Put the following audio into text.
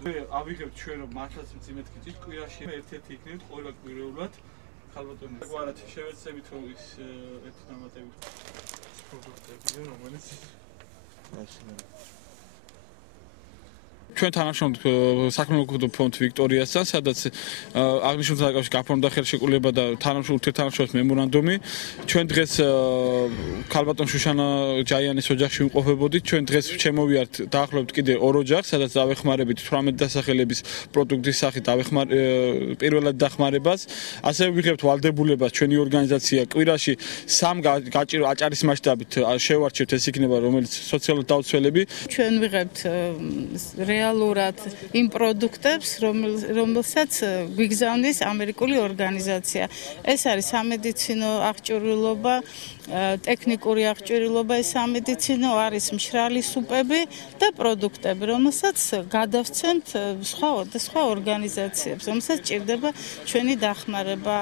ავიღებთ ჩვენ რომ მართლაც მძიმედ გიწით კვირაში ერთ-ერთი იქნებით ყველა კვირეულად ხალბატონი. გვარად შევეცდებით რომ ის ერთი დამატებით პროდუქტებია რომელიც ჩვენ თანამშრომლობთ საქმიანობო ფონდ ვიქტორიასთან, სადაც აღნიშნულ საკითხში გაფორმდა ხელშეკრულება და თანამშრომლობის მემორანდუმი. ჩვენ დღეს ქალბატონ შუშანა ჯაიანის ოჯახში ვიმყოფებოდით. ჩვენ დღეს შემოვიართ დაახლოებით კიდე ორ ოჯახს, სადაც დავეხმარებით 18 დასახელების პროდუქტის სახით პირველად დახმარებას. ასევე ვიღებთ ვალდებულებას ჩვენი ორგანიზაცია კვირაში 3 გაჭირო აჭარის მასშტაბით შევარჩევთ ეს იქნება რომელიც სოციალურად დაუცველები. ჩვენ ვიღებთ რეალურად იმ პროდუქტებს, რომელსაც გვიგზავნის ამერიკული ორგანიზაცია. ეს არის სამედიცინო აღჭურვილობა, ტექნიკური აღჭურვილობა, ეს სამედიცინო არის მშრალი სუპები და პროდუქტები, რომელსაც გადავცემთ სხვა ორგანიზაციებს, რომელსაც ჭირდება ჩვენი დახმარება.